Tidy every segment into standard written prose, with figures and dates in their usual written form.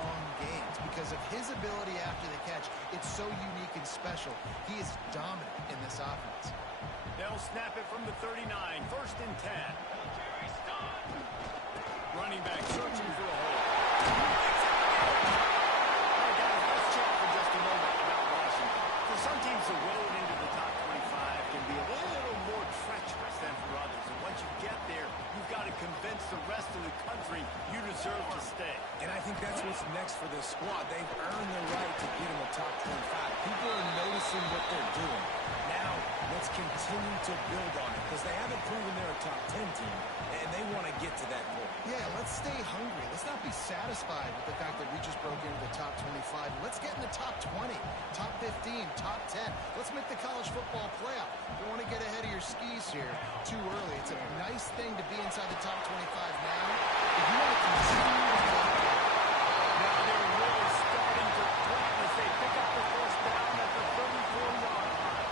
long gains because of his ability after the catch. It's so unique and special. He is dominant in this offense. They'll snap it from the 39, 1st and 10. Running back searching for a hole. All right, guys, let's chat for just a moment about Washington. For some teams, the road into the top 25 can be a little more treacherous than for others. And once you get there, you've got to convince the rest of the country you deserve to stay. And I think that's what's next for this squad. They've earned the right to get in the top 25. People are noticing what they're doing. Now, let's continue to build on it because they haven't proven they're a top 10 team, and they want to get to that point. Yeah, let's stay hungry. Let's not be satisfied with the fact that we just broke into the top 25. Let's get in the top 20, top 15, top 10. Let's make the college football playoff. Don't want to get ahead of your skis here too early. It's a nice thing to be inside the top 25 now. If you want to continue to get there. Now they're really starting to threaten as they pick up the first down at the 34-yard line.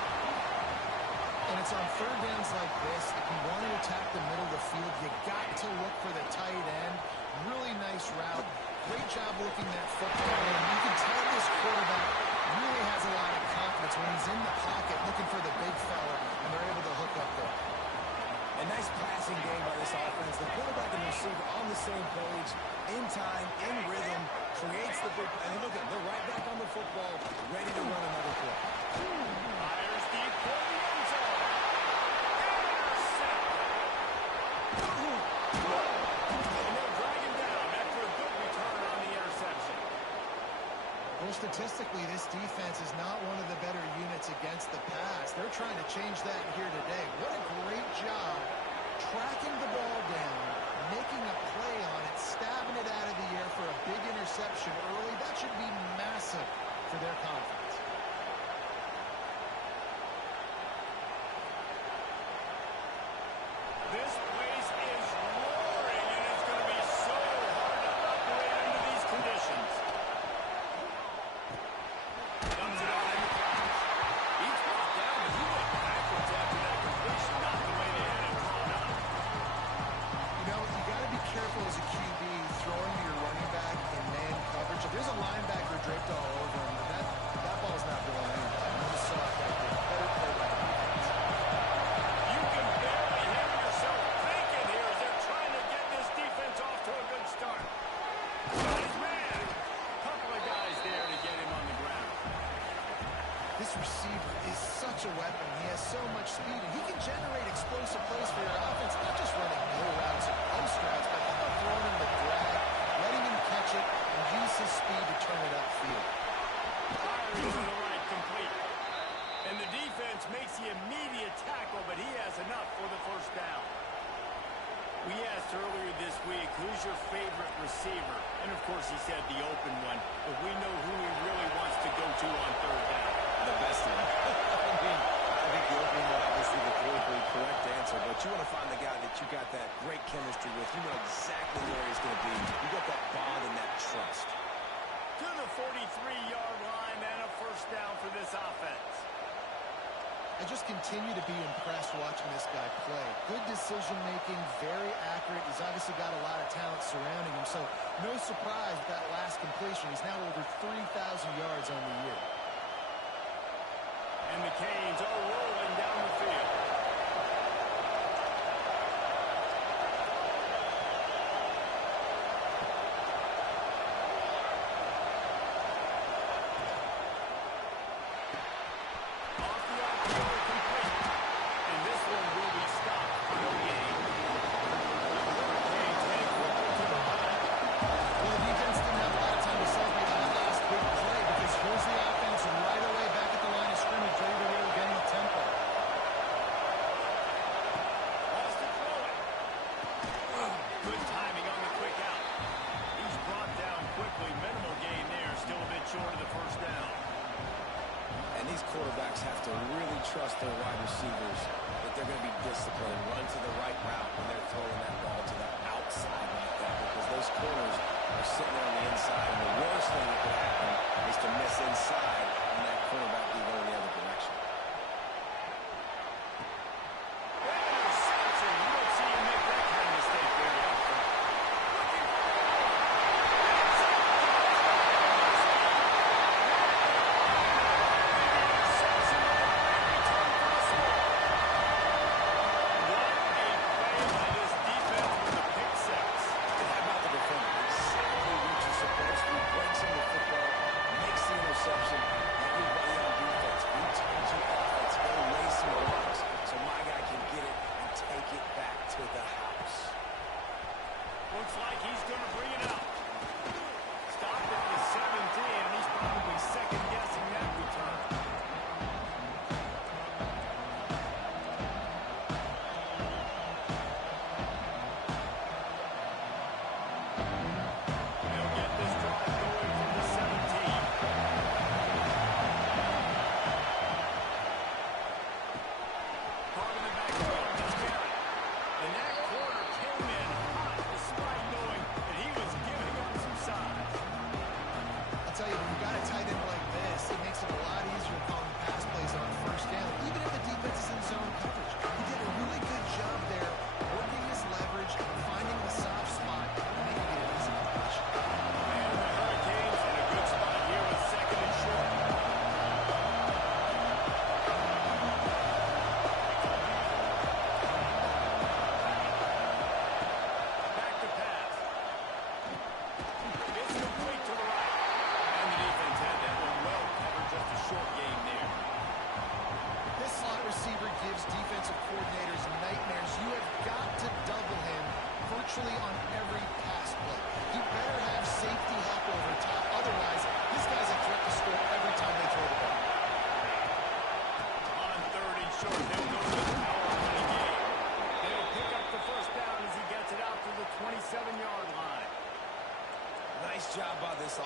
And it's on third downs like this. If you want to attack the middle of the field, you got to look for the tight end. Really nice route. Great job looking that football in. You can tell this quarterback really has a lot of confidence when he's in the pocket looking for the big fella, and they're able to hook up there. A nice passing game by this offense. The quarterback and the receiver on the same page, in time, in rhythm, creates the big. And look at, they're right back on the football, ready to run another play. Fires deep for the end zone. And they'll drag him down after a good return on the interception. Well, statistically, this defense is not one of the better units against the pass. They're trying to change that here today. What a great job tracking the ball down, making a play on it, stabbing it out of the air for a big interception early. That should be massive for their confidence. This place is roaring, and it's going to be so hard to operate under these conditions. Dumps it out in the clouds. He's brought down, but he went backwards after that completion, not the way they had it drawn up. You know, you got to be careful as a QB throwing to your running back in man coverage. If there's a linebacker draped all over him, that ball's not going anywhere. You just saw it right there. Better play by the defense. You can barely hear yourself thinking here as they're trying to get this defense off to a good start. Got his man. Couple of guys there to get him on the ground. This receiver is such a weapon. He has so much speed, and he can generate explosive plays for your offense, not just running go routes and post routes, but how about throwing him the drag, letting him catch it, and use his speed to turn it upfield. Fires to the right, complete. And the defense makes the immediate tackle, but he has enough for the first down. We asked earlier this week, who's your favorite receiver? And, of course, he said the open one, but we know who he really wants to go to on third down. The best one. I think the opening one, obviously the politically correct answer, but you want to find the guy that you got that great chemistry with. You know exactly where he's going to be. You got that bond and that trust. To the 43-yard line and a first down for this offense. I just continue to be impressed watching this guy play. Good decision-making, very accurate. He's obviously got a lot of talent surrounding him, so no surprise with that last completion. He's now over 3,000 yards on the year. And the Canes are rolling down the field. Quarterbacks have to really trust their wide receivers that they're going to be disciplined and run to the right route when they're throwing that ball to the outside like that, because those corners are sitting there on the inside, and the worst thing that could happen is to miss inside and that quarterback be going the other direction. Interception. You don't see him make that kind of mistake very often.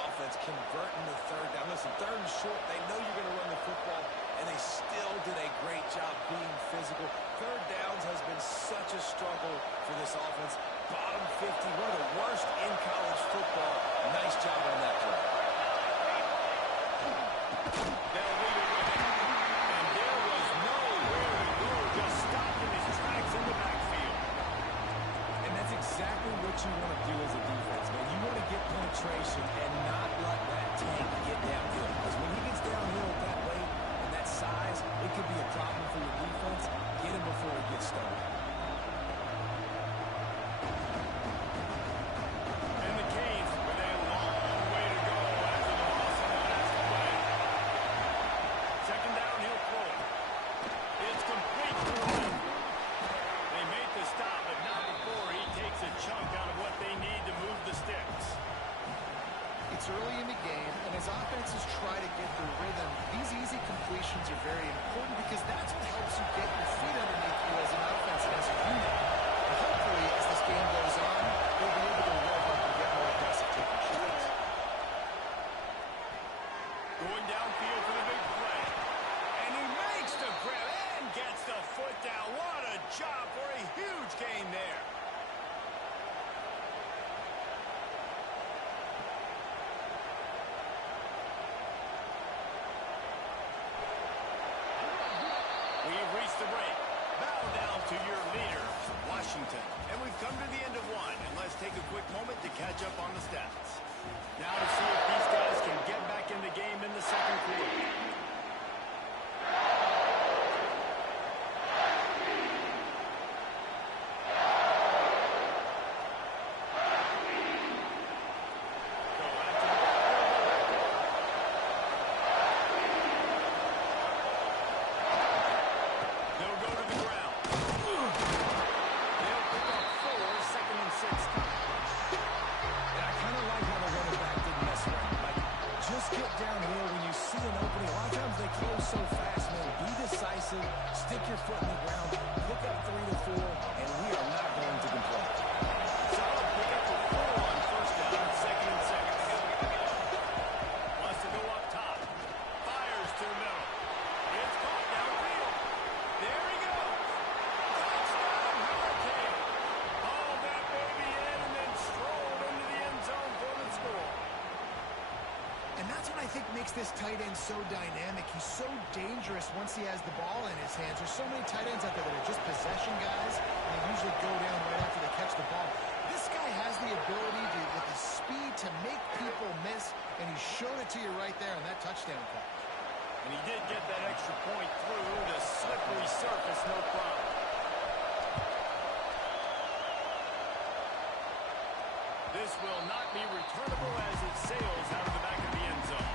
offense converting the third down. Listen, third and short, they know you're going to run the football, and they still did a great job being physical. Third downs has been such a struggle for this offense. Bottom 50, one of the worst in college football. Nice job on that play. They'll lead it with it. And there was nowhere to go, just stopped in his tracks in the backfield. And that's exactly what you want to do as a defense, man. You want to get penetration and not let that tank get downhill. Because when he gets downhill at that weight and that size, it could be a problem for your defense. Get him before he gets started. And the Canes with a long way to go after the loss on the last play. Second down, he'll throw it. It's complete to him. They made the stop, but not before he takes a chunk out of what they need to move the sticks. It's early in the game, and as offenses try to get their rhythm, these easy completions are very important because that's what helps you get your feet underneath you as an offense and as a unit. And hopefully, as this game goes on, they'll be able to rev up and get more aggressive taking shots. Going downfield for the big play. And he makes the grab and gets the foot down. What a job for a huge gain there. We've reached the break. Bow down to your leader, Washington. And we've come to the end of one. And let's take a quick moment to catch up on the stats. Now to see if these guys can get back in the game in the second quarter. Stick your foot in the ground, pick up 3 to 4, and we are not going to complain. Solid pick up for 4 on first down, second and 6. Wants to go up top. Fires to the middle. It's caught downfield. There he goes. Touchdown, Hurricane. Hauled that baby in and then strolled into the end zone for the score. And that's what I think makes this tight end so dynamic. He's so dangerous once he has the ball in his hands. There's so many tight ends out there that are just possession guys, and they usually go down right after they catch the ball. This guy has the ability to, with his speed, to make people miss, and he showed it to you right there on that touchdown catch. And he did get that extra point through the slippery surface, no problem. This will not be returnable as it sails out of the back of the end zone.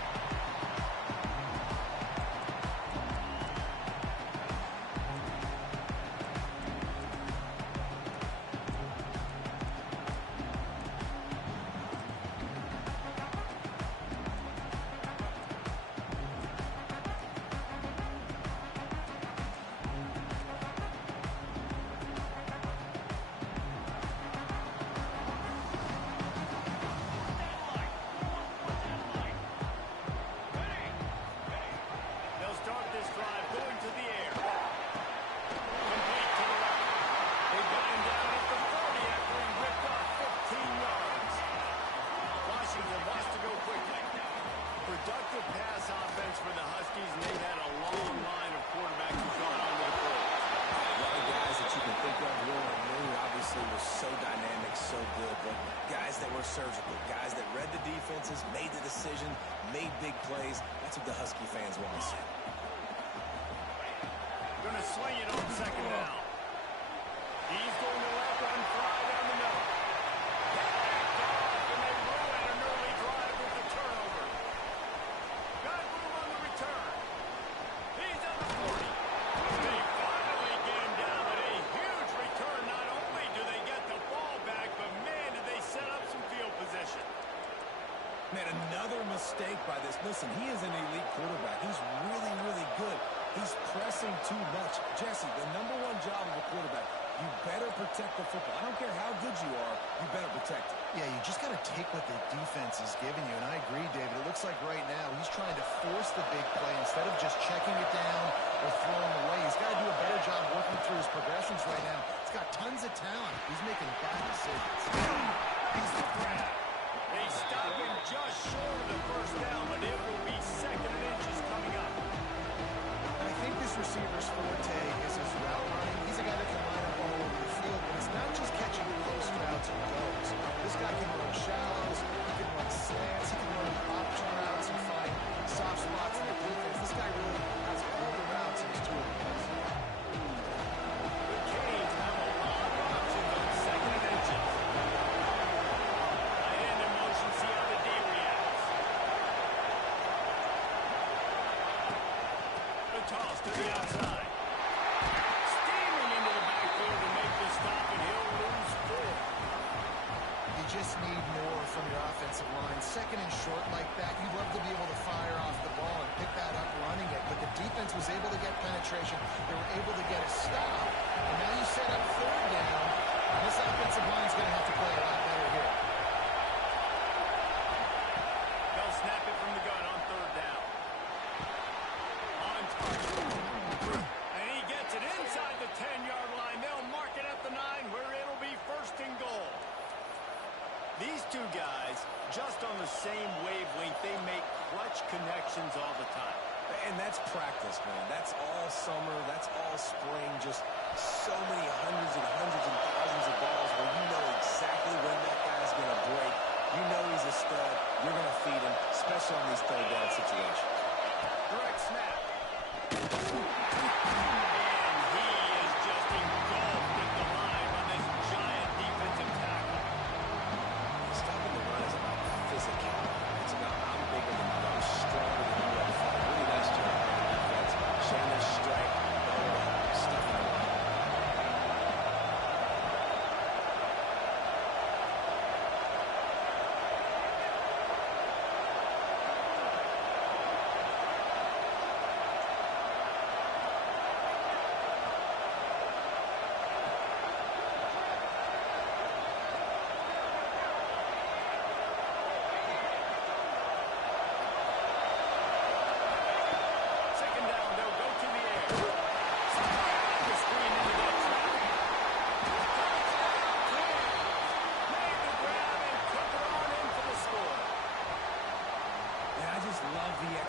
Productive pass offense for the Huskies, and they've had a long line of quarterbacks who've gone on to the pros. A lot of guys that you can think of, Will obviously was so dynamic, so good, but guys that were surgical, guys that read the defenses, made the decision, made big plays. That's what the Husky fans want to see. Going to swing it on second down. He's going to let one fly down the middle. And they ruin an early drive with the turnover. Got room on the return. He's on the 40. They finally get him down, but a huge return. Not only do they get the ball back, but man, did they set up some field position. Man, another mistake by this. Listen, he is an elite quarterback. He's really, really good. He's pressing too much. Jesse, the #1 job of a quarterback, You better protect the football. I don't care how good you are. You better protect it. Yeah, you just got to take what the defense is giving you. And I agree, David. It looks like right now he's trying to force the big play instead of just checking it down or throwing away. He's got to do a better job working through his progressions right now. He's got tons of talent. He's making bad decisions. He's the grab. They stop him just short of the first down, but it will be 2nd and inches coming up. I think this receiver's forte is his route running. He's a guy that can line up all over the field, but it's not just catching close routes and goes. This guy can run shallows, he can run slants, he can run option routes and find soft spots in the defense. This guy really has all the routes in his toolbox. The Canes have a lot of options on 2nd and inches. Tight end in motion, see how the D reacts. The toss to the outside. Steaming into the backfield to make the stop, and he'll lose 4. You just need more from your offensive line. 2nd and short like that, you'd love to be able to fire off the ball and pick that up running it. But the defense was able to get penetration. They were able to get a stop. And now you set up 3rd down. And this offensive line's going to have to play a lot better here. They'll snap it from the gun on 3rd down. On target. And he gets it inside the 10-yard line. They'll mark it at the 9 where it'll be 1st and goal. These two guys, just on the same wavelength, they make clutch connections all the time. And that's practice, man. That's all summer. That's all spring. Just so many hundreds and thousands of balls where you know exactly when that guy's going to break. You know he's a stud. You're going to feed him, especially on these 3rd down situations. Direct snap. And he is just engulfed at the line on this giant defensive tackle. Stopping the run is about physicality. It's about I'm bigger than you, I'm stronger than you. Really nice job on the defense. Showing their strength, going up, stuffing the run.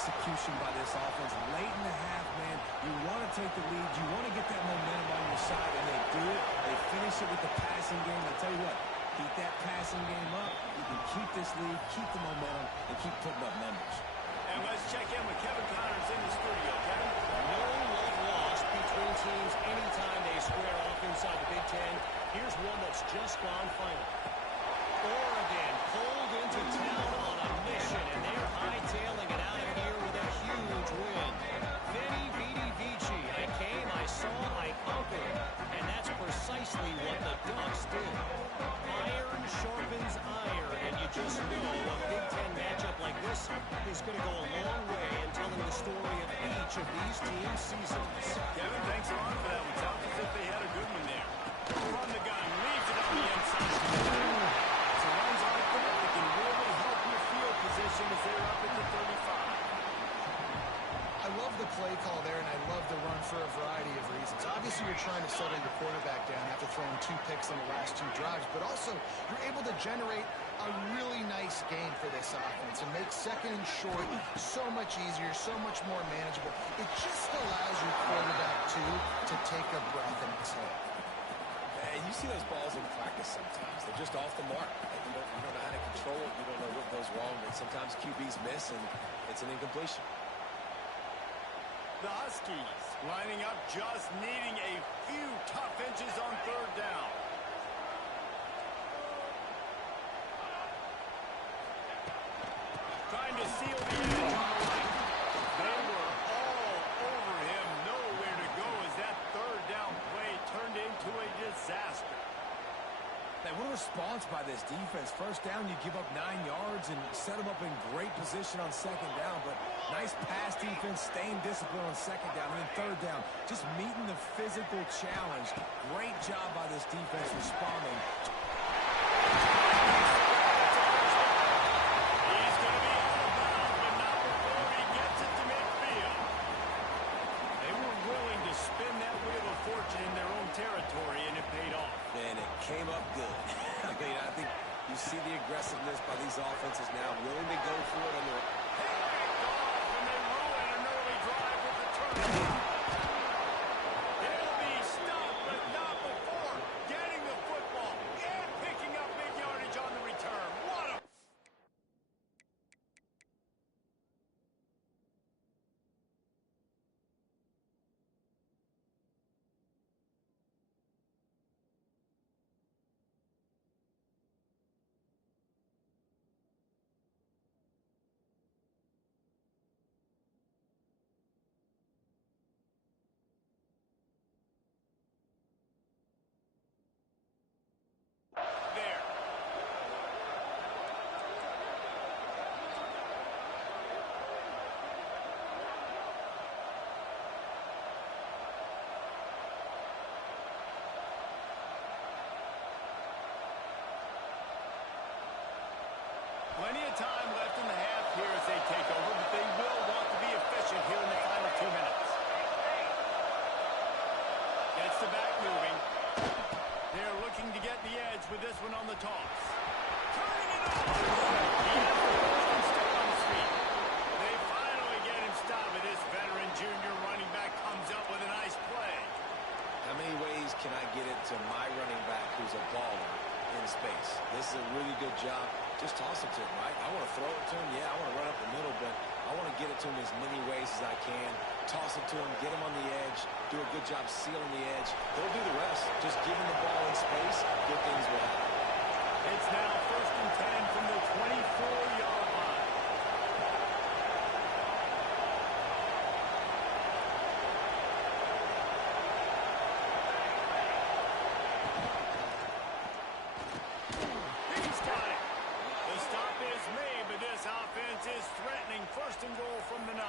Execution by this offense. Late in the half, man, you want to take the lead. You want to get that momentum on your side, and they do it. They finish it with the passing game. I tell you what, keep that passing game up. You can keep this lead, keep the momentum, and keep putting up numbers. And let's check in with Kevin Connors in the studio. Kevin? No love lost between teams anytime they square off inside the Big Ten. Here's one that's just gone final. Oregon pulled into town on a mission, and they're hightailing it out of here with a huge win. Veni, vidi, vici. I came, I saw, I conquered. And that's precisely what the Ducks did. Iron sharpens iron, and you just know a Big Ten matchup like this is going to go a long way in telling the story of each of these teams' seasons. Kevin, thanks a lot for that one. Sounds as if they had a good one there. From the gun, leaves it on the inside. So runs like that, they can really help your field position as they're up at the 35. I love the play call there, and I love the run for a variety of reasons. Obviously, you're trying to settle your quarterback down after throwing 2 picks on the last 2 drives, but also you're able to generate a really nice game for this offense and make 2nd and short so much easier, so much more manageable. It just allows your quarterback, too, to take a breath and exhale. And you see those balls in practice sometimes. They're just off the mark. You don't know how to control it. You don't know what goes wrong. But sometimes QBs miss, and it's an incompletion. The Huskies lining up, just needing a few tough inches on 3rd down. Trying to seal the edge on the right. They were all over him. Nowhere to go as that 3rd down play turned into a disaster. Man, what a response by the this defense. First down, you give up 9 yards and set them up in great position on second down. But nice pass defense, staying disciplined on second down. And then third down, just meeting the physical challenge. Great job by this defense responding. He's going to be out of bounds, but not before he gets it to midfield. They were willing to spin that wheel of fortune in their own territory, and it paid off. And it came up good. I mean, I think you see the aggressiveness by these offenses now, willing to go for it under. And they ruin an early drive with the turnover. He'll be stopped, but not before getting the football and picking up big yardage on the return. What a... There. Plenty of time left in the half here as they take over, but they will want to be efficient here in the final 2 minutes. Gets the back moving. They're looking to get the edge with this one on the toss. Turning it on! He has the first and still on his feet. They finally get him stopped, but this veteran junior running back comes up with a nice play. How many ways can I get it to my running back who's a baller in space? This is a really good job. Just toss it to him, right? I want to throw it to him. Yeah, I want to run up the middle, but I want to get it to him as many ways as I can. Toss it to him, get him on the edge, do a good job sealing the edge. He'll do the rest. Just give him the ball in space, good things will happen. It's now 1st and 10 from the 24-yard line. He's got it. The stop is made, but this offense is threatening 1st and goal from the 9.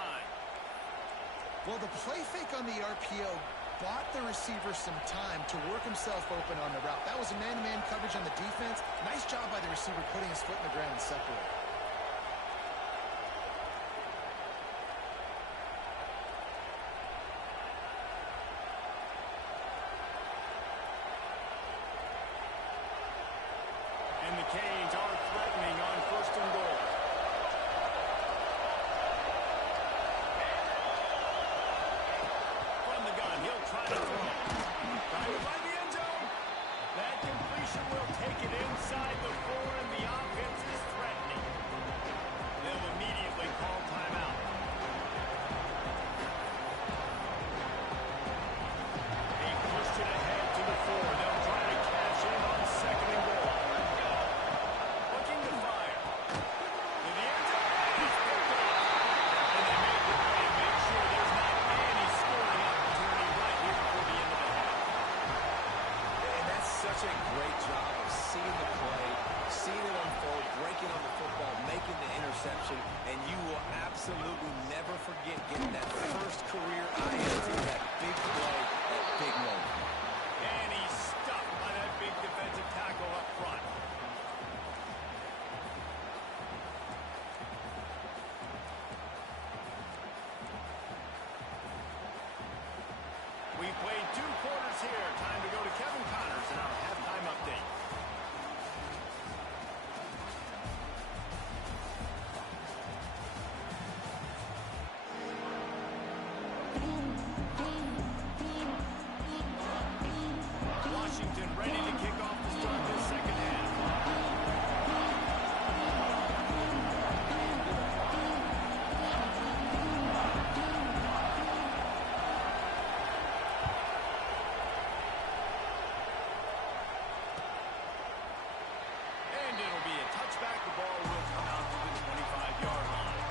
Well, the play fake on the RPO bought the receiver some time to work himself open on the route. That was a man-to-man coverage on the defense. Nice job by the receiver putting his foot in the ground and separating. And the Canes are threatening on 1st and goal. From the gun, he'll try to throw. Trying to find the end zone. That completion will take it inside the 4, and the offense is threatening. They'll immediately call timeout. They pushed it ahead to the 4. They'll try to cash in on 2nd and goal. Looking to fire. To the end zone. He's picked off. And they make the play and make sure there's not any scoring opportunity right here before the end of the half. And that's such a great job of seeing the play, seeing it unfold, breaking on the football, making the interception, and you will absolutely never forget getting that first career INT, that big play, that big moment. And he's stuffed by that big defensive tackle up front. We've played 2 quarters here. Time to go to Kevin Connors in our halftime update. Washington ready to kick off the start this second half. And it'll be a touchback. The ball will come out to the 25-yard line.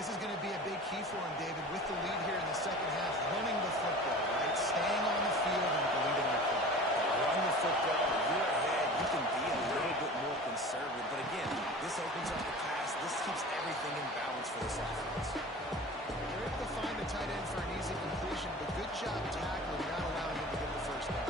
this is going to be a big key for him, David, with the lead here in the second half, running the football, right? Staying on the field and believing in the play. Run the football. You're ahead. You can be a little bit more conservative. But again, this opens up the pass. This keeps everything in balance for this offense. They're able to find the tight end for an easy completion, but good job tackling, not allowing him to get the first down.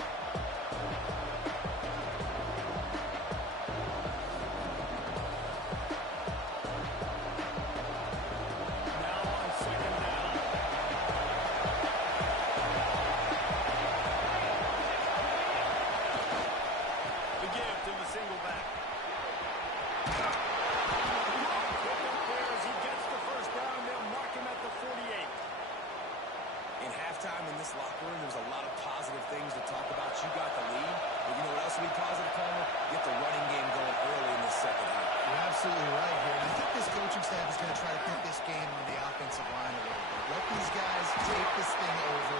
In this locker room, there's a lot of positive things to talk about. You got the lead, but you know what else will be positive, Palmer? Get the running game going early in the second half. You're absolutely right here. And I think this coaching staff is going to try to put this game on the offensive line a little bit. Let these guys take this thing over,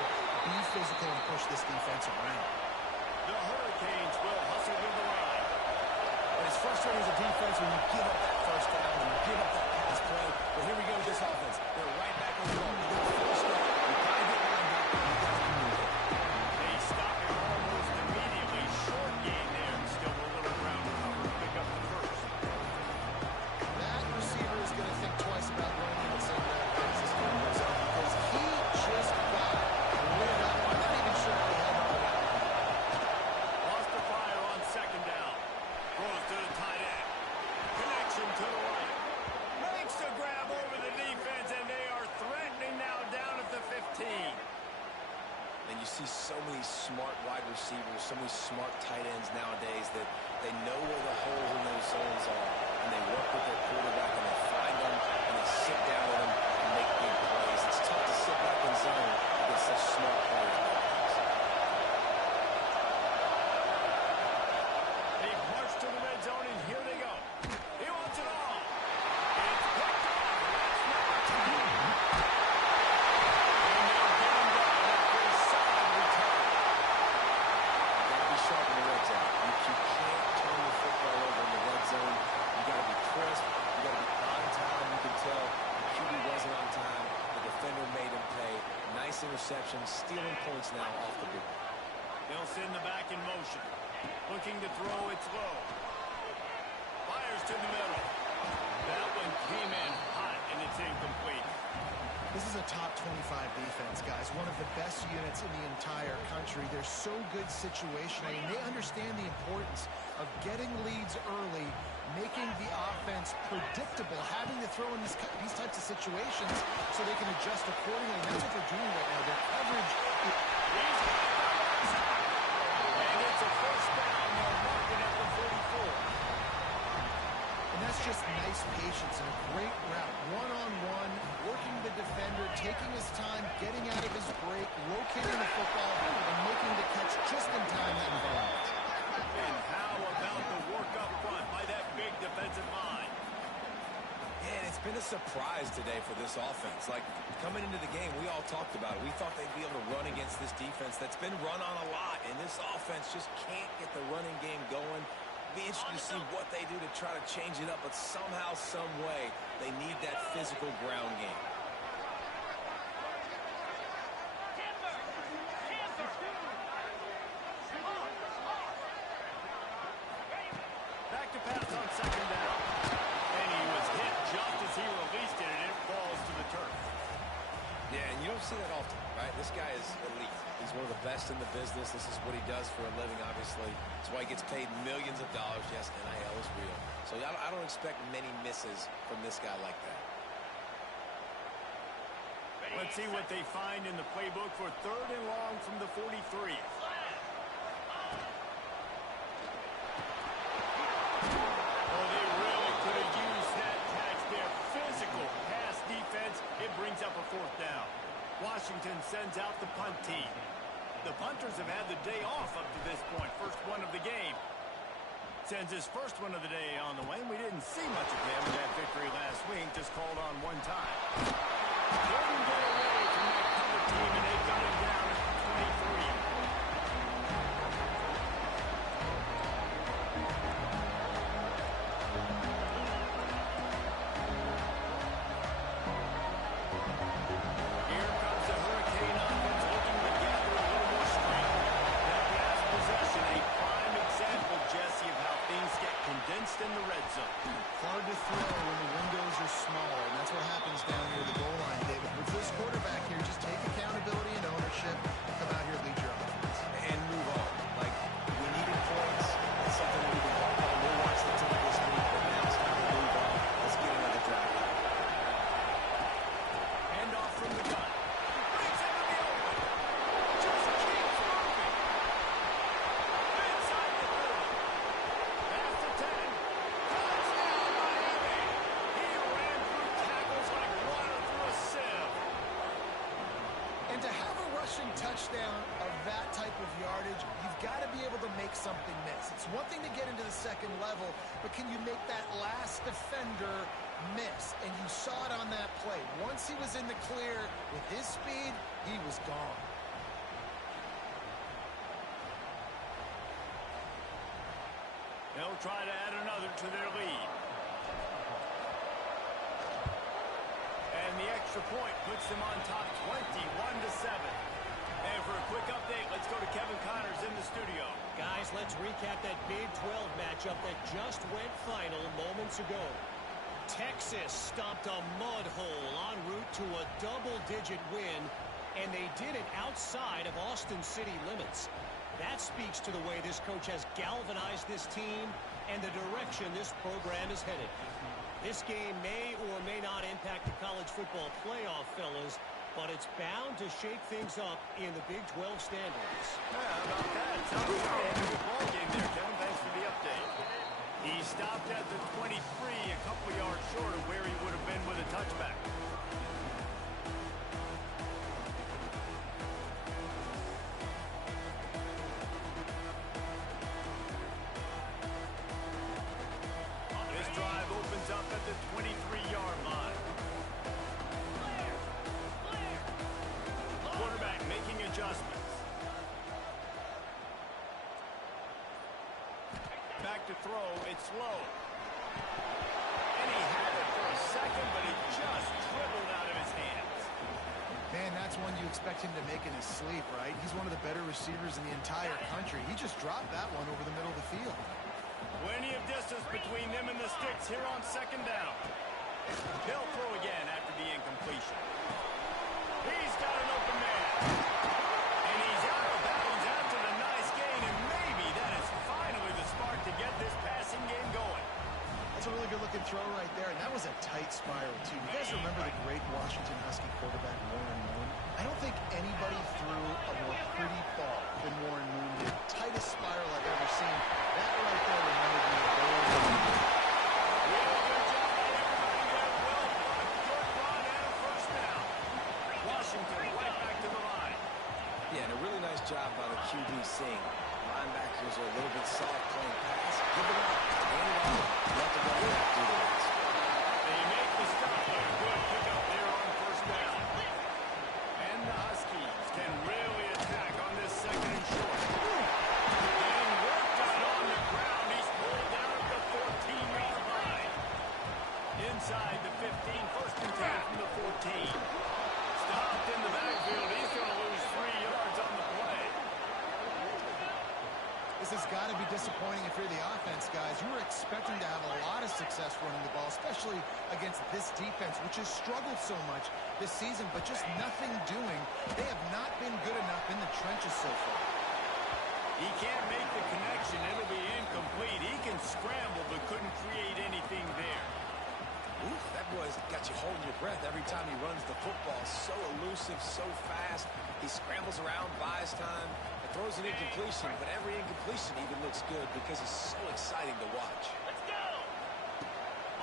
be physical, and push this defense around. The Hurricanes will hustle to the line. And it's frustrating as a defense when you give up that first down and you give up that pass play. But here we go with this offense. They're right back on the ball. You get the first down. You got to get lined up. You got to communicate. They stop it almost immediately. Short gain there and still a little ground cover to pick up the first. That receiver is going to think twice about running in the same route as this game goes on because he just got lit up. I'm not even sure how he held on to that one. Lost the fire on second down. Throws to the tight end. Connection to the right. Makes the grab over the defense, and they are threatening now down at the 15. And you see so many smart wide receivers, so many smart tight ends nowadays that they know where the holes in those zones are, and they work with their quarterback, and they find them, and they sit down with them and make big plays. It's tough to sit back in zone against such smart players like this. They march to the red zone, and here they go. He wants it all. It's picked up. That's number 10. And they'll get him down after a solid return. You got to be sharp in the red zone. You can't turn the football over in the red zone. You got to be crisp. You got to be on time. You can tell the QB wasn't on time. The defender made him pay. Nice interception, stealing points now off the board. They'll send the back in motion. Looking to throw, it's low. Fires to the middle. That one came in hot, and it's incomplete. This is a top 25 defense, guys. One of the best units in the entire country. They're so good situationally, and they understand the importance of getting leads early, making the offense predictable, having to throw in these types of situations so they can adjust accordingly. And that's what they're doing right now. Their coverage. And it's a first down. They're marking at the 44. And that's just nice patience and a great route. One-on-one, working the defender, taking his time, getting out of his break, locating the football, and making the catch just in time that involved. And how about the work up front by that big defensive line? Yeah, and it's been a surprise today for this offense. Like, coming into the game, we all talked about it. We thought they'd be able to run against this defense that's been run on a lot, and this offense just can't get the running game going. Be interested to see what they do to try to change it up, but somehow, some way, they need that physical ground game. Back to pass on second down. And he was hit just as he released it, and it falls to the turf. Yeah, and you don't see that often, right? This guy is elite. He's one of the best in the business. This is what he does for a living, obviously. That's why he gets paid millions of dollars. Yes, NIL is real. So I don't expect many misses from this guy like that. Let's see what they find in the playbook for third and long from the 43. Oh, they really could have used that catch there. Physical pass defense. It brings up a fourth down. Washington sends out the punt team. The punters have had the day off up to this point. First one of the game. Sends his first one of the day on the way. We didn't see much of him in that victory last week. Just called on one time. Couldn't get away from that cover team, and they got him down at the 23. throw when the windows are smaller, and that's what happens down near the goal line, David. With this quarterback here, just take accountability and ownership. Come out here, lead your offense. And move on. Like, we needed points. That's something we can work on. We'll watch the tape this week, but now it's time to move on. Let's get another drive. Hand off from the gun. Brings into the open. Just keeps moving. Inside the 30. Past the 10. Touchdown, Miami. He ran through tackles like water through a sieve. And to have a rushing touchdown of that type of yardage, you've got to be able to make something miss. It's one thing to get into the second level, but can you make that last defender miss? And you saw it on that play. Once he was in the clear with his speed, he was gone. They'll try to add another to their lead. And the extra point puts them on top 21-7. And for a quick update, let's go to Kevin Connors in the studio. Guys, let's recap that Big 12 matchup that just went final moments ago. Texas stomped a mud hole en route to a double-digit win, and they did it outside of Austin city limits. That speaks to the way this coach has galvanized this team and the direction this program is headed. This game may or may not impact the college football playoff, fellas, but it's bound to shake things up in the Big 12 standings. Yeah, how about that? Sounds like they had a good ball game there, Kevin. Thanks for the update. He stopped at the 23, a couple yards short of where he would have been with a touchback. This drive opens up at the 23-yard line. Quarterback making adjustments. Back to throw, it's low. And he had it for a second, but it just dribbled out of his hands. Man, that's one you expect him to make in his sleep, right? He's one of the better receivers in the entire country. He just dropped that one over the middle of the field. Plenty of distance between them and the sticks here on second down. They'll throw again after the incompletion. He's got an open man. And he's out of bounds after the nice gain, and maybe that is finally the spark to get this passing game going. That's a really good-looking throw right there, and that was a tight spiral, too. You guys remember the great Washington Husky quarterback Warren Moon? I don't think anybody threw a more pretty ball than Warren Moon did. Tightest spiral I've ever seen. That right there reminded me of Warren Moon. Really good job by everybody there. Well blocked, good run, and a first down. Washington right back to the line. Yeah, and a really nice job by the QB seeing. Linebackers are a little bit soft playing pass. Give it up. Hand it off. Let the running back do the rest. They make the stop, but a good pickup there on first down. And the Huskies can really attack on this second and short. Getting worked on the ground. He's pulled down at the 14-yard line. Inside the 15, first and 10 from the 14. Stopped in the backfield. He's going to lose 3 yards on the play. This has got to be disappointing if you're the offense, guys. You were expecting to have a lot of success running the ball, especially against this defense, which has struggled so much this season, but just nothing doing. They have not been good enough in the trenches so far. He can't make the connection. It'll be incomplete. He can scramble, but couldn't create anything there. Oof, that boy's got you holding your breath every time he runs the football. So elusive, so fast. He scrambles around, buys time, and throws an incompletion. But every incompletion even looks good because it's so exciting to watch. Let's go!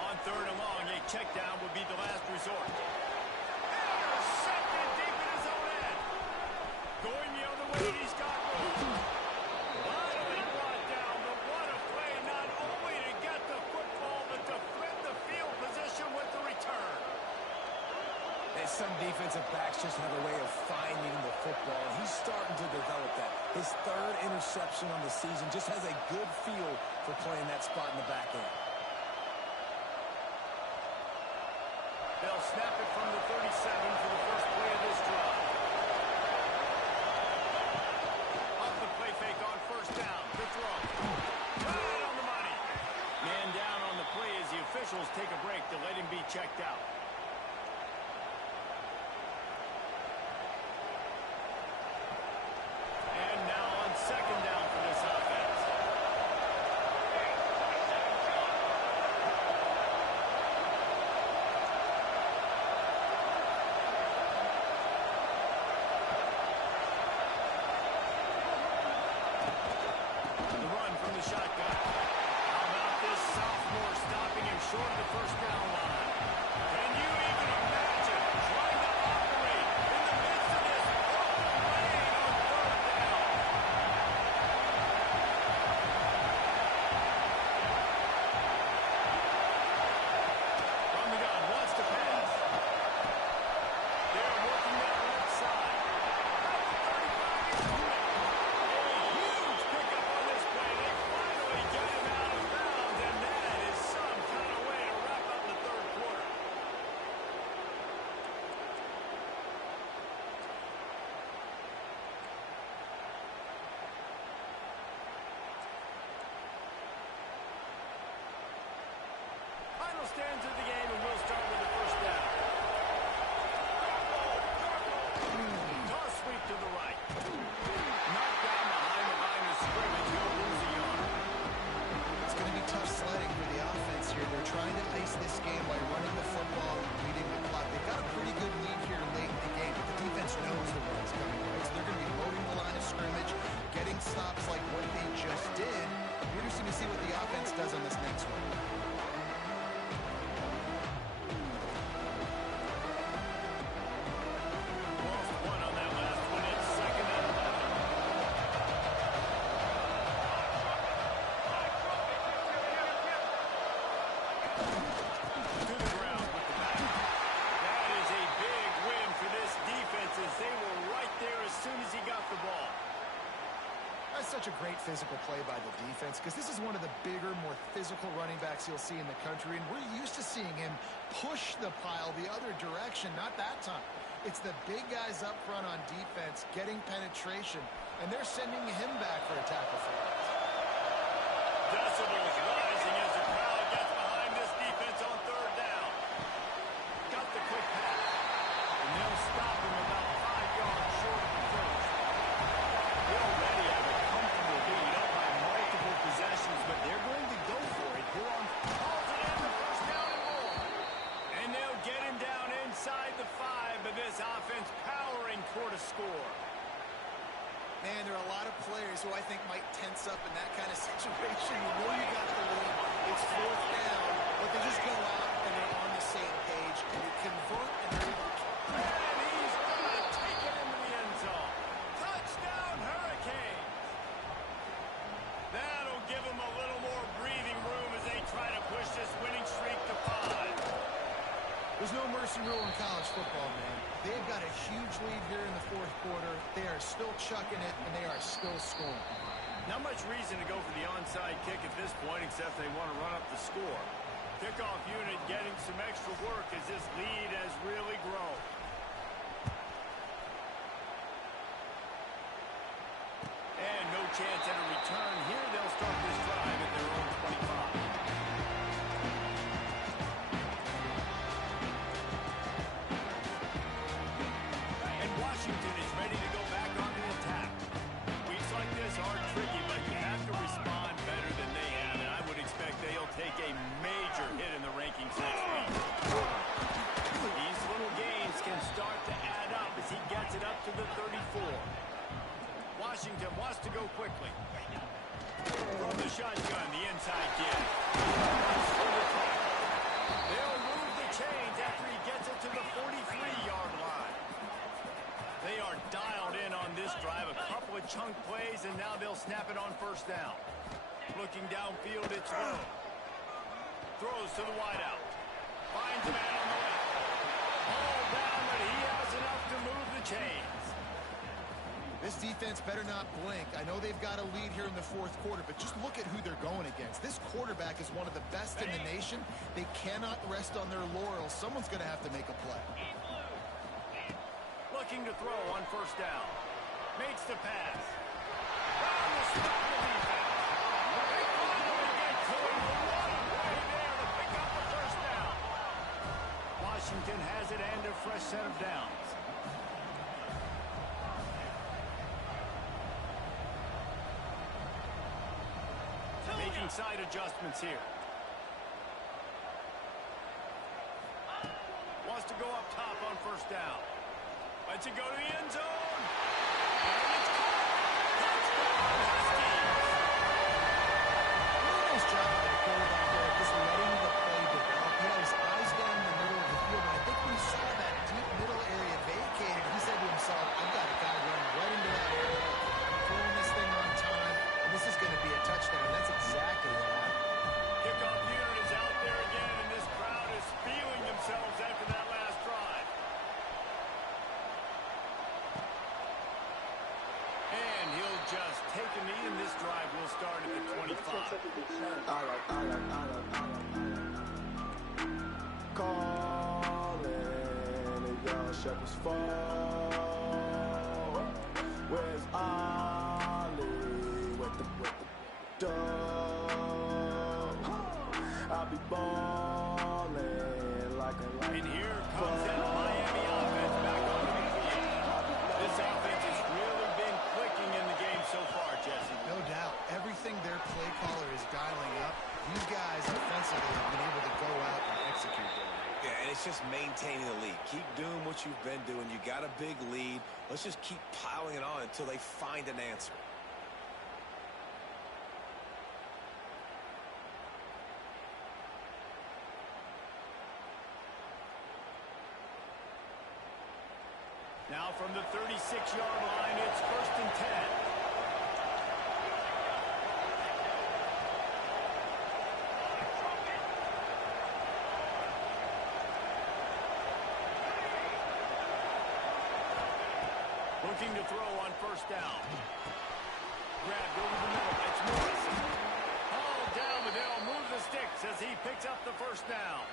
On third and long, a check down would be the last resort. Intercepted deep in his own end. Going the other way, he's got room. Finally brought down, but what a play, not only to get the football, but to flip the field position with the return. And some defensive backs just have a way of finding the football, and he's starting to develop that. His third interception on the season just has a good feel for playing that spot in the back end. They'll snap it from the 37 for the first play of this drive. Off the play fake on first down. The throw. Right on the money. Man down on the play as the officials officials take a break to let him be checked out. And now on second down for this offense. The run from the shotgun. How about this sophomore stopping him short of the first down line? Can you even imagine trying to operate in the midst of this awful rain on third down? From the gun, wants to pass. They're working that left side. A huge pickup on this play. They finally get him out of bounds, and that is some kind of way to wrap up the third quarter. Final stands of the game, and we'll start with the first down. Toss sweep to the right. Knocked down behind the line of scrimmage. He'll lose a yard. It's going to be tough sledding for the offense here. They're trying to ice this game by running the football and leading the clock. They've got a pretty good lead here late in the game, but the defense knows the run's coming, right? So they're going to be loading the line of scrimmage, getting stops like what they just did. Interesting to see what the offense does on this next one. Lost one on that last one. It's second and 11. To the ground with the back. That is a big win for this defense as they were right there as soon as he got the ball. That's such a great physical play by the defense because this is one of the bigger, more physical running backs you'll see in the country, and we're used to seeing him push the pile the other direction. Not that time. It's the big guys up front on defense getting penetration, and they're sending him back for a tackle for loss. Decibels rising as the crowd gets behind this defense on third down. Got the quick pass, and they'll stop him about 5 yards short of the first. They already have a comfortable lead up by multiple possessions, but they're going to go for it here on calls it in the first down and more. And they'll get him down inside the 5, but this offense powering toward a score. Man, there are a lot of players who I think might tense up in that kind of situation. You know you got the lead, it's fourth down, but they just go out and they're on the same page, and they convert, and they're able to... And he's going to take it into the end zone. Touchdown, Hurricanes! That'll give them a little more breathing room as they try to push this winning streak to 5. There's no mercy rule in college football, man. They've got a huge lead here in the fourth quarter. They are still chucking it, and they are still scoring. Not much reason to go for the onside kick at this point, except they want to run up the score. Kickoff unit getting some extra work as this lead has really grown. And no chance at a return here. They'll start this drive at their own 25. And Washington is ready to go back on the attack. Weeks like this are tricky, but you have to respond better than they have, and I would expect they'll take a major hit in the rankings next week. These little gains can start to add up as he gets it up to the 34. Washington wants to go quickly. From the shotgun, the inside kid. They'll move the chains after he gets it to the 43-yard line. They are dialed in on this drive. A couple of chunk plays, and now they'll snap it on first down. Looking downfield, it's Lowe. Throws to the wideout. Finds a man on the left. All down, but he has enough to move the chains. This defense better not blink. I know they've got a lead here in the fourth quarter, but just look at who they're going against. This quarterback is one of the best in the nation. They cannot rest on their laurels. Someone's going to have to make a play. Looking to throw on first down. Makes the pass. Down the stop the defense. They finally get to him. What a play there to pick up the first Washington has it and a fresh set of downs. Making side adjustments here. Wants to go up top on first down. Lets it go to the end zone. And it's caught. Touchdown, Huskies. Really nice job by the quarterback there, just letting the play develop. He had his eyes down in the middle of the field, and I think when he saw that deep middle area vacated, he said to himself, I've got a guy running right into that area. I'm throwing this thing on time, and this is going to be a touchdown. That's exactly what happened. Kickoff unit is out there again, and this crowd is feeling themselves after that last drive. And he'll just take a knee, and this drive will start at the 25. Calling a young shepherd's fall. Where's Ollie with the dog? I'll be balling like a And here comes that Miami offense back on the field. This offense has really been clicking in the game so far, Jesse. No doubt. Everything their play caller is dialing up, these guys offensively have been able to go out and execute there. Yeah, and it's just maintaining the lead. Keep doing what you've been doing. You got a big lead. Let's just keep piling it on until they find an answer. Now from the 36-yard line, it's 1st and 10. Looking to throw on first down. Grabbed over the middle. It's Morrison. Hauled down the middle. Moves the sticks as he picks up the first down.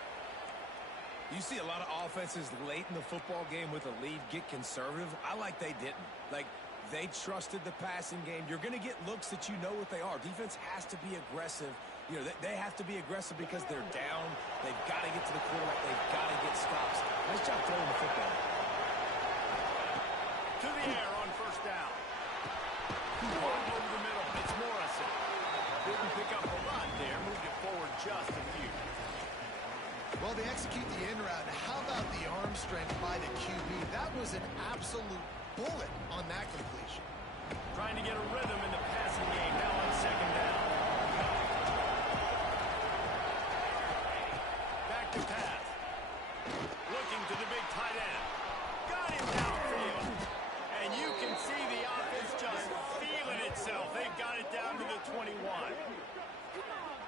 You see a lot of offenses late in the football game with a lead get conservative. I like they didn't. Like, they trusted the passing game. You're going to get looks that you know what they are. Defense has to be aggressive. You know, they have to be aggressive because they're down. They've got to get to the quarterback. They've got to get stops. Nice job throwing the football. To the air on first down. Over the middle. It's Morrison. Didn't pick up a lot there. Moved it forward just a few. Well, they execute the in route. How about the arm strength by the QB? That was an absolute bullet on that completion. Trying to get a rhythm in the passing game now on second down. Back to pass. Looking to the big tight end. Got him downfield. And you can see the offense just feeling itself. They got it down to the 21.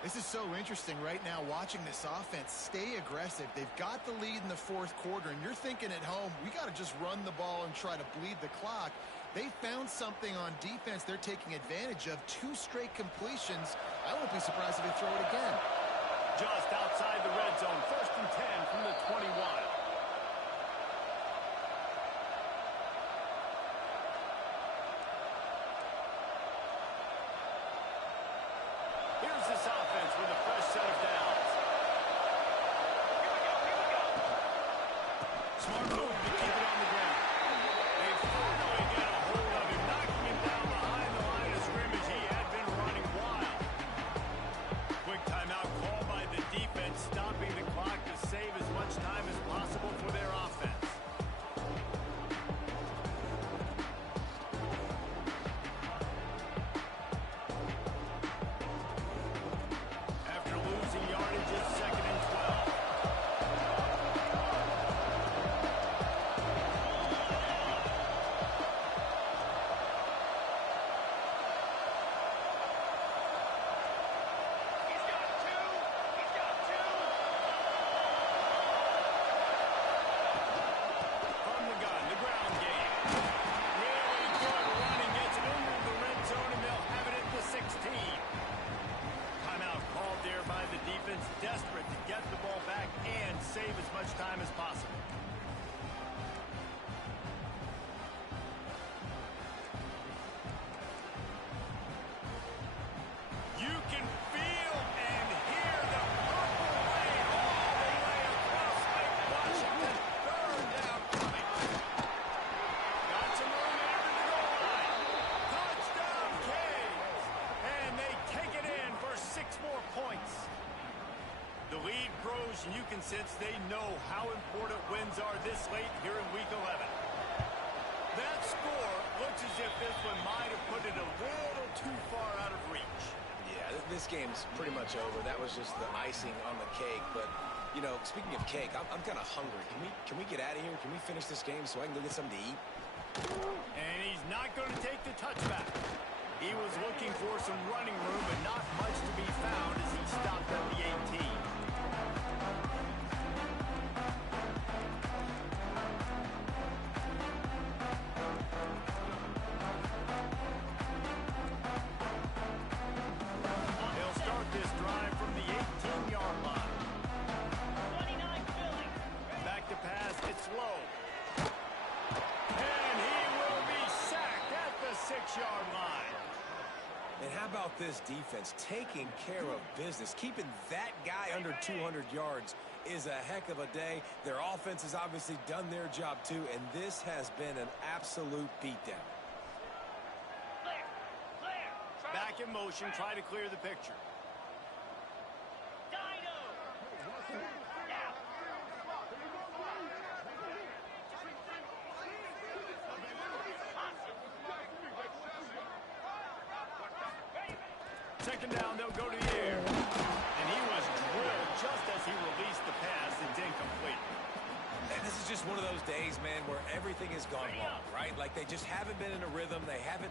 This is so interesting right now watching this offense stay aggressive. They've got the lead in the fourth quarter, and you're thinking at home, we got to just run the ball and try to bleed the clock. They found something on defense they're taking advantage of. 2 straight completions. I won't be surprised if they throw it again. Just outside the red zone. 1st and 10 from the 21. Here's this offense with a fresh set of downs. Smart move to keep it on the ground. They finally get a hold of him, knocking him down behind the line of scrimmage. He had been running wild. Quick timeout call by the defense, stopping the clock to save as much time as possible for their offense. After losing yardage, it's 2nd and 12. From the gun, the ground game. Really good running, gets it into the red zone, and they'll have it at the 16. Timeout called there by the defense, desperate to get the ball back and save as much time as possible. You can feel and hear the purple rain all the way across Lake Washington. since they know how important wins are this late here in Week 11. That score looks as if this one might have put it a little too far out of reach. Yeah, this game's pretty much over. That was just the icing on the cake. But, you know, speaking of cake, I'm kind of hungry. Can we get out of here? Can we finish this game so I can go get something to eat? And he's not going to take the touchback. He was looking for some running room, but not much to be found as he stopped at the 18. They'll start this drive from the 18-yard line. 29 Philly. Back to pass, it's low. And he will be sacked at the 6-yard line. And how about this defense taking care of business? Keeping that guy under 200 yards is a heck of a day. Their offense has obviously done their job too, and this has been an absolute beatdown. Back in motion, try to clear the picture. Second down, they'll go to the air. And he was drilled just as he released the pass. It's incomplete. And this is just one of those days, man, where everything has gone wrong, right? Like they just haven't been in a rhythm. They haven't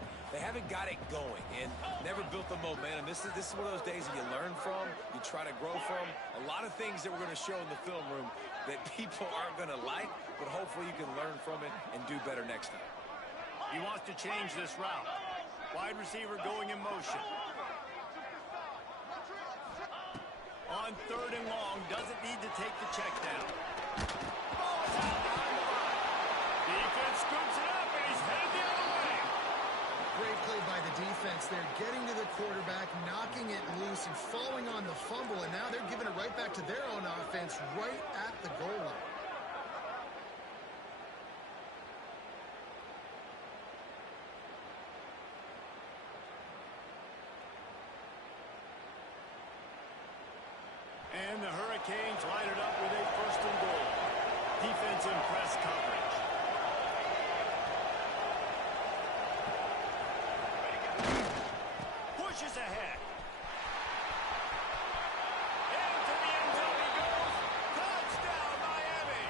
got it going and never built the momentum. This is one of those days that you learn from, you try to grow from. A lot of things that we're going to show in the film room that people aren't going to like, but hopefully you can learn from it and do better next time. He wants to change this route. Wide receiver going in motion. On 3rd and long, doesn't need to take the check down. Ball is out behind the line. Defense scoops it up, and he's headed the other way. Great play by the defense. They're getting to the quarterback, knocking it loose, and falling on the fumble, and now they're giving it right back to their own offense right at the goal line. And the Hurricanes line it up with a 1st and goal. Defense in press coverage. Pushes ahead. Into the end zone he goes. Touchdown, Miami.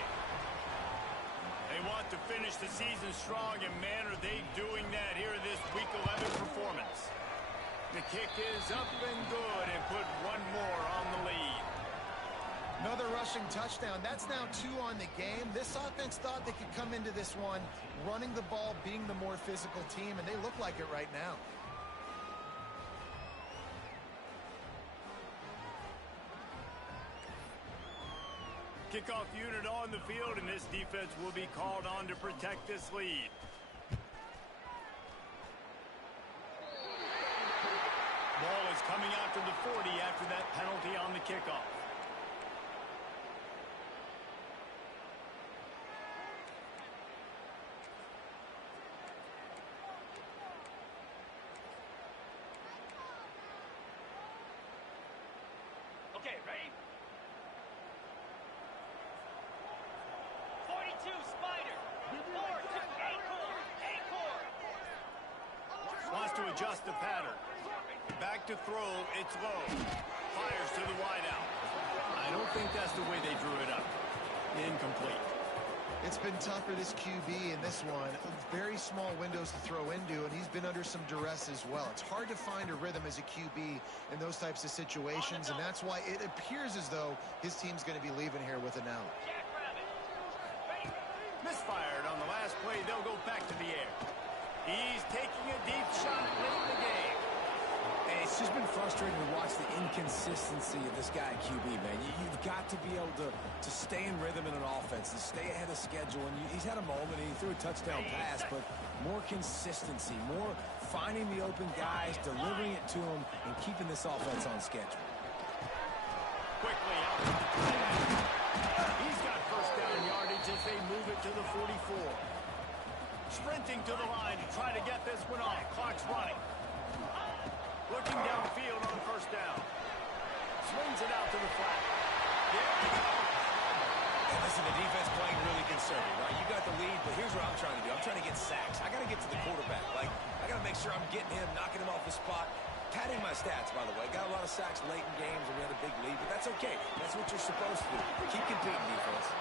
They want to finish the season strong, and man, are they doing that here in this Week 11 performance. The kick is up and good and put one more on the lead. Another rushing touchdown. That's now 2 on the game. This offense thought they could come into this one running the ball, being the more physical team, and they look like it right now. Kickoff unit on the field, and this defense will be called on to protect this lead. Ball is coming out to the 40 after that penalty on the kickoff. Okay, ready? 42 Spider. 4 to Acorn. Wants to adjust the pattern. Back to throw, it's low. Fires to the wideout. I don't think that's the way they drew it up. Incomplete. It's been tough for this QB in this one. Very small windows to throw into, and he's been under some duress as well. It's hard to find a rhythm as a QB in those types of situations, and that's why it appears as though his team's going to be leaving here with an L. Misfired on the last play. They'll go back to the air. He's taking a deep shot late in the game. And it's just been frustrating to watch the inconsistency of this guy at QB, man. You've got to be able to stay in rhythm in an offense and stay ahead of schedule. And he's had a moment, and he threw a touchdown pass, but more consistency, more finding the open guys, delivering it to them, and keeping this offense on schedule. Quickly out to the tight end. He's got first down yardage as they move it to the 44. Sprinting to the line to try to get this one off. Clock's running. Looking downfield on first down. Swings it out to the flat. There he goes. I'm trying to do. I'm trying to get sacks. I got to get to the quarterback. Like, I got to make sure I'm getting him, knocking him off the spot. Padding my stats, by the way. Got a lot of sacks late in games, and we had a big lead, but that's okay. That's what you're supposed to do. Keep competing, defense.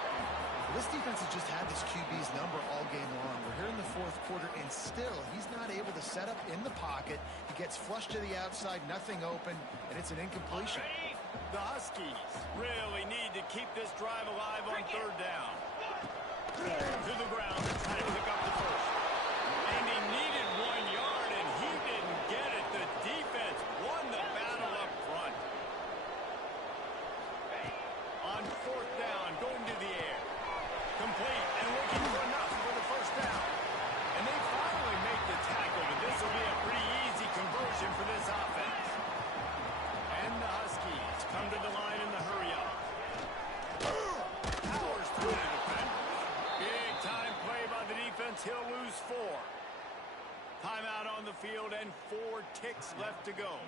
This defense has just had this QB's number all game long. We're here in the fourth quarter, and still, he's not able to set up in the pocket. He gets flushed to the outside, nothing open, and it's an incompletion. The Huskies really need to keep this drive alive on third down. To the ground to try to pick up the first. And he needed 1 yard, and he didn't get it. The defense won the battle up front. On fourth down, going to the air. Complete and looking for enough for the first down. And they finally make the tackle, but this will be a pretty easy conversion for this offense. And the Huskies come to the line in the hurry-up. Powers through the defender. Big-time play by the defense. He'll lose 4. Timeout on the field and 4 ticks left to go.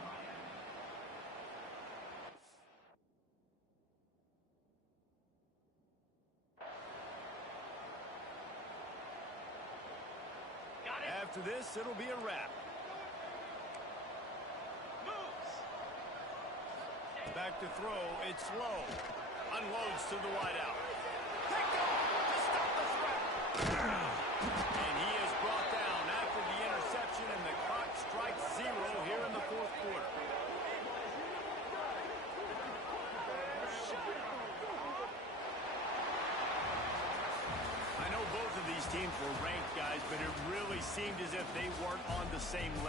After this, it'll be a wrap. Back to throw. It's low. Unloads to the wideout. Picked off to stop the threat. And he is brought down after the interception, and the clock strikes 0 here in the fourth quarter. I know both of these teams were ranked, guys, but it really seemed as if they weren't on the same level.